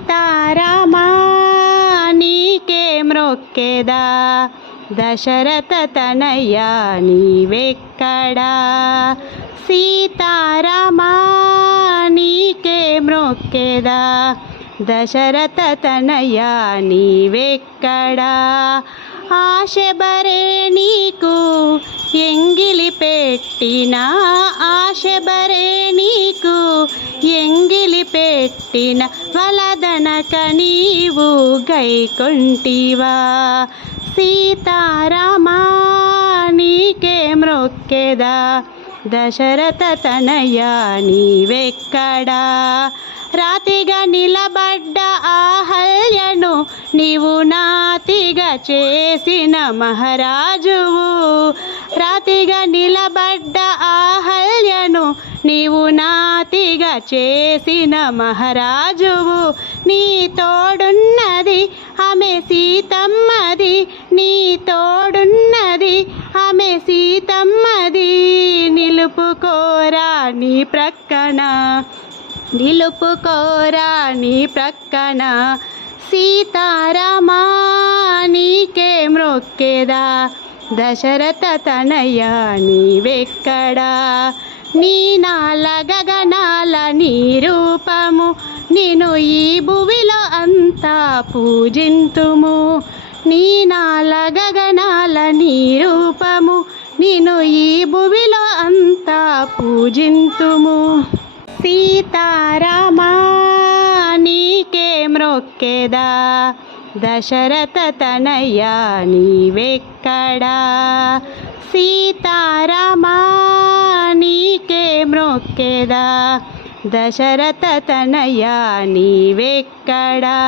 సీతారామా నీకే మ్రొక్కెదా? దశరథ తనయ్య నీవెక్కడా? సీతారామా నీకే మ్రొక్కెదా? దశరథ తనయ్య నీవెక్కడా? ఆశబరే నీకు ఎంగిలి పెట్టిన ఆశబరే నీకు ఎంగిలి పెట్టిన వలదనక నీవు గైకొంటివా? సీతారామా నీకే మ్రొక్కెదా? దశరథ తనయ నీవెక్కడా? రాతిగా నిలబడ్డ ఆహల్యను నీవు నాతిగా చేసిన మహారాజువు. రాతిగా నిలబడ్డ నీవు నాతిగా చేసిన మహారాజువు నీ తోడున్నది ఆమె సీతమ్మది నీ తోడున్నది ఆమె సీతమ్మది. నిలుపుకోరా నీ ప్రక్కన నిలుపుకోరా నీ ప్రక్కన. సీతారామా నీకే మ్రొక్కెదా దశరథ తనయ నీవెక్కడా? నీ నాల గగనాల నీ రూపము నేను ఈ భువిలో అంతా పూజింతుము. నీ నాల గగనాల నీ రూపము నేను ఈ భువిలో అంతా పూజింతుము. సీతారామా నీకే మ్రొక్కెదా? దశరథ తనయ నీవెక్కడా? సీతారామా నీకే దశరథ తనయా నీవెక్కడా?